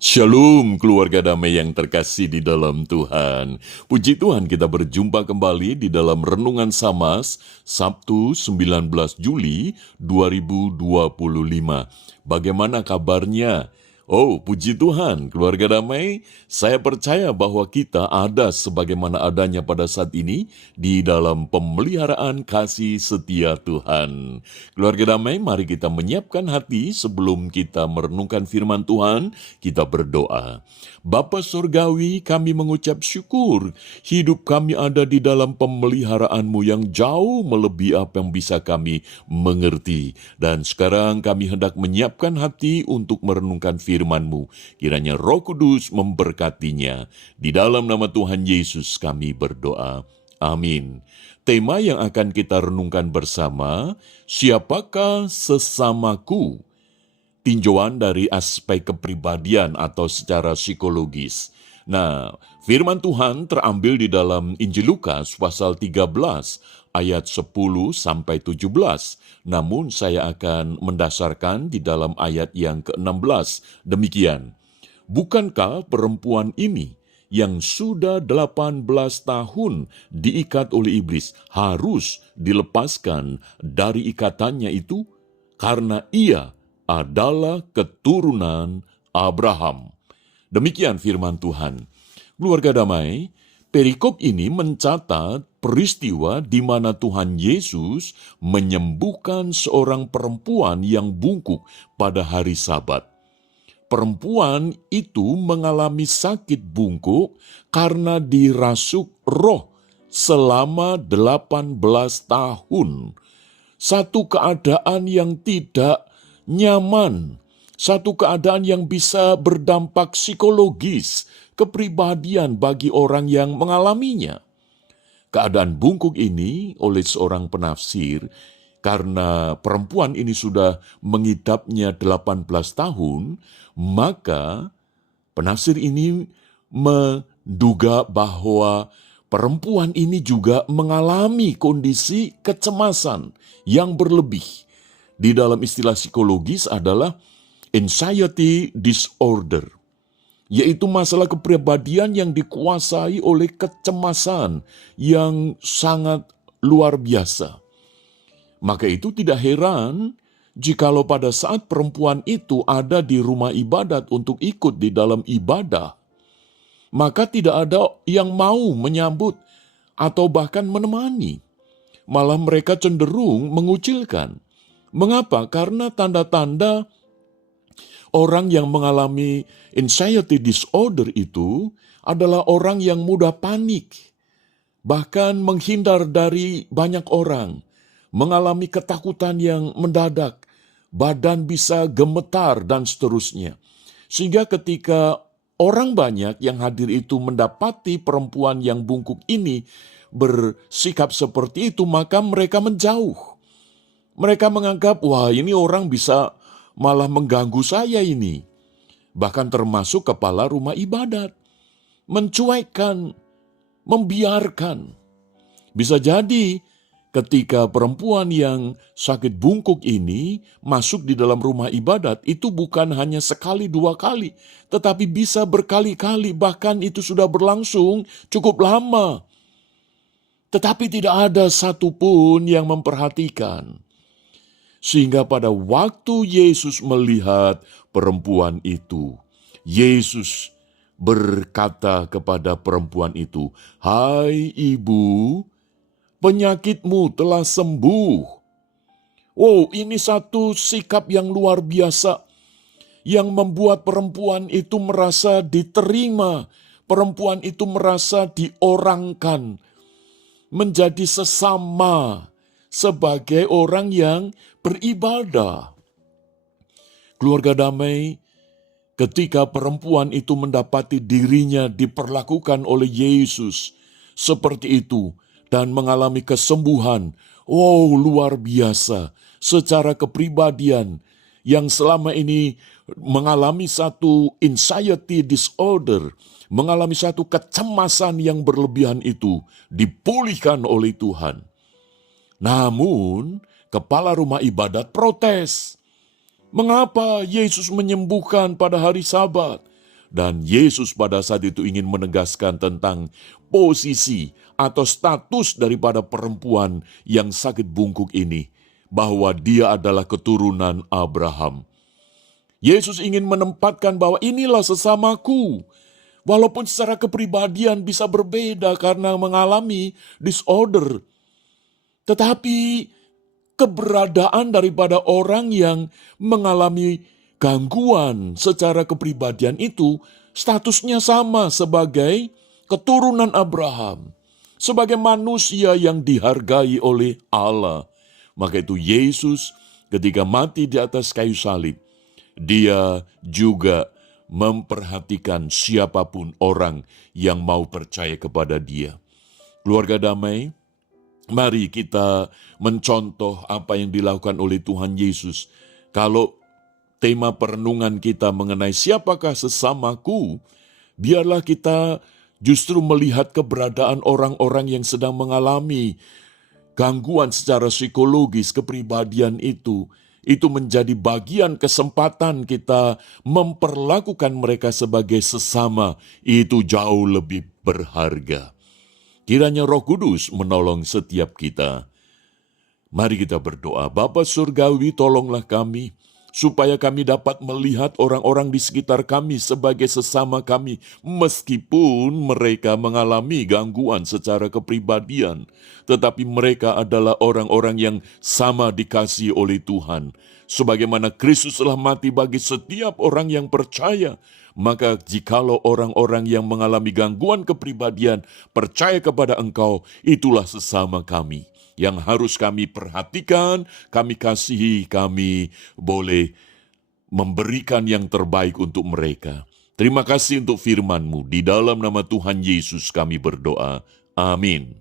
Shalom keluarga damai yang terkasih di dalam Tuhan. Puji Tuhan kita berjumpa kembali di dalam Renungan Samas, Sabtu 19 Juli 2025. Bagaimana kabarnya? Oh, puji Tuhan, keluarga damai, saya percaya bahwa kita ada sebagaimana adanya pada saat ini di dalam pemeliharaan kasih setia Tuhan. Keluarga damai, mari kita menyiapkan hati sebelum kita merenungkan firman Tuhan, kita berdoa. Bapa Surgawi, kami mengucap syukur, hidup kami ada di dalam pemeliharaan-Mu yang jauh melebihi apa yang bisa kami mengerti. Dan sekarang kami hendak menyiapkan hati untuk merenungkan firman-Mu. Kiranya Roh Kudus memberkatinya. Di dalam nama Tuhan Yesus kami berdoa. Amin. Tema yang akan kita renungkan bersama, siapakah sesamaku? Tinjauan dari aspek kepribadian atau secara psikologis. Nah, firman Tuhan terambil di dalam Injil Lukas pasal 13 ayat 10 sampai 17. Namun saya akan mendasarkan di dalam ayat yang ke-16. Demikian, bukankah perempuan ini yang sudah 18 tahun diikat oleh iblis harus dilepaskan dari ikatannya itu karena ia adalah keturunan Abraham. Demikian firman Tuhan. Keluarga damai, perikop ini mencatat peristiwa di mana Tuhan Yesus menyembuhkan seorang perempuan yang bungkuk pada hari Sabat. Perempuan itu mengalami sakit bungkuk karena dirasuk roh selama 18 tahun. Satu keadaan yang tidak nyaman, satu keadaan yang bisa berdampak psikologis, kepribadian bagi orang yang mengalaminya. Keadaan bungkuk ini oleh seorang penafsir, karena perempuan ini sudah mengidapnya 18 tahun, maka penafsir ini menduga bahwa perempuan ini juga mengalami kondisi kecemasan yang berlebih. Di dalam istilah psikologis adalah anxiety disorder, yaitu masalah kepribadian yang dikuasai oleh kecemasan yang sangat luar biasa. Maka itu tidak heran jikalau pada saat perempuan itu ada di rumah ibadat untuk ikut di dalam ibadah, maka tidak ada yang mau menyambut atau bahkan menemani. Malah mereka cenderung mengucilkan. Mengapa? Karena tanda-tanda orang yang mengalami anxiety disorder itu adalah orang yang mudah panik, bahkan menghindar dari banyak orang, mengalami ketakutan yang mendadak, badan bisa gemetar, dan seterusnya. Sehingga ketika orang banyak yang hadir itu mendapati perempuan yang bungkuk ini bersikap seperti itu, maka mereka menjauh. Mereka menganggap, wah ini orang bisa malah mengganggu saya ini. Bahkan termasuk kepala rumah ibadat. Mencuekkan, membiarkan. Bisa jadi ketika perempuan yang sakit bungkuk ini masuk di dalam rumah ibadat, itu bukan hanya sekali dua kali, tetapi bisa berkali-kali, bahkan itu sudah berlangsung cukup lama. Tetapi tidak ada satupun yang memperhatikan. Sehingga pada waktu Yesus melihat perempuan itu, Yesus berkata kepada perempuan itu, "Hai ibu, penyakitmu telah sembuh." Wow, ini satu sikap yang luar biasa yang membuat perempuan itu merasa diterima, perempuan itu merasa diorangkan, menjadi sesama sebagai orang yang beribadah. Keluarga damai, ketika perempuan itu mendapati dirinya diperlakukan oleh Yesus seperti itu dan mengalami kesembuhan, wow, luar biasa. Secara kepribadian yang selama ini mengalami satu anxiety disorder, mengalami satu kecemasan yang berlebihan itu, dipulihkan oleh Tuhan. Namun, kepala rumah ibadat protes. Mengapa Yesus menyembuhkan pada hari Sabat? Dan Yesus pada saat itu ingin menegaskan tentang posisi atau status daripada perempuan yang sakit bungkuk ini, bahwa dia adalah keturunan Abraham. Yesus ingin menempatkan bahwa inilah sesamaku. Walaupun secara kepribadian bisa berbeda karena mengalami disorder, tetapi keberadaan daripada orang yang mengalami gangguan secara kepribadian itu statusnya sama sebagai keturunan Abraham, sebagai manusia yang dihargai oleh Allah. Maka itu Yesus ketika mati di atas kayu salib, dia juga memperhatikan siapapun orang yang mau percaya kepada dia. Keluarga damai, mari kita mencontoh apa yang dilakukan oleh Tuhan Yesus. Kalau tema perenungan kita mengenai siapakah sesamaku, biarlah kita justru melihat keberadaan orang-orang yang sedang mengalami gangguan secara psikologis kepribadian itu menjadi bagian kesempatan kita memperlakukan mereka sebagai sesama. Itu jauh lebih berharga. Kiranya Roh Kudus menolong setiap kita. Mari kita berdoa. Bapa Surgawi, tolonglah kami, supaya kami dapat melihat orang-orang di sekitar kami sebagai sesama kami, meskipun mereka mengalami gangguan secara kepribadian, tetapi mereka adalah orang-orang yang sama dikasihi oleh Tuhan. Sebagaimana Kristus telah mati bagi setiap orang yang percaya, maka jikalau orang-orang yang mengalami gangguan kepribadian percaya kepada Engkau, itulah sesama kami yang harus kami perhatikan, kami kasihi, kami boleh memberikan yang terbaik untuk mereka. Terima kasih untuk firman-Mu. Di dalam nama Tuhan Yesus kami berdoa. Amin.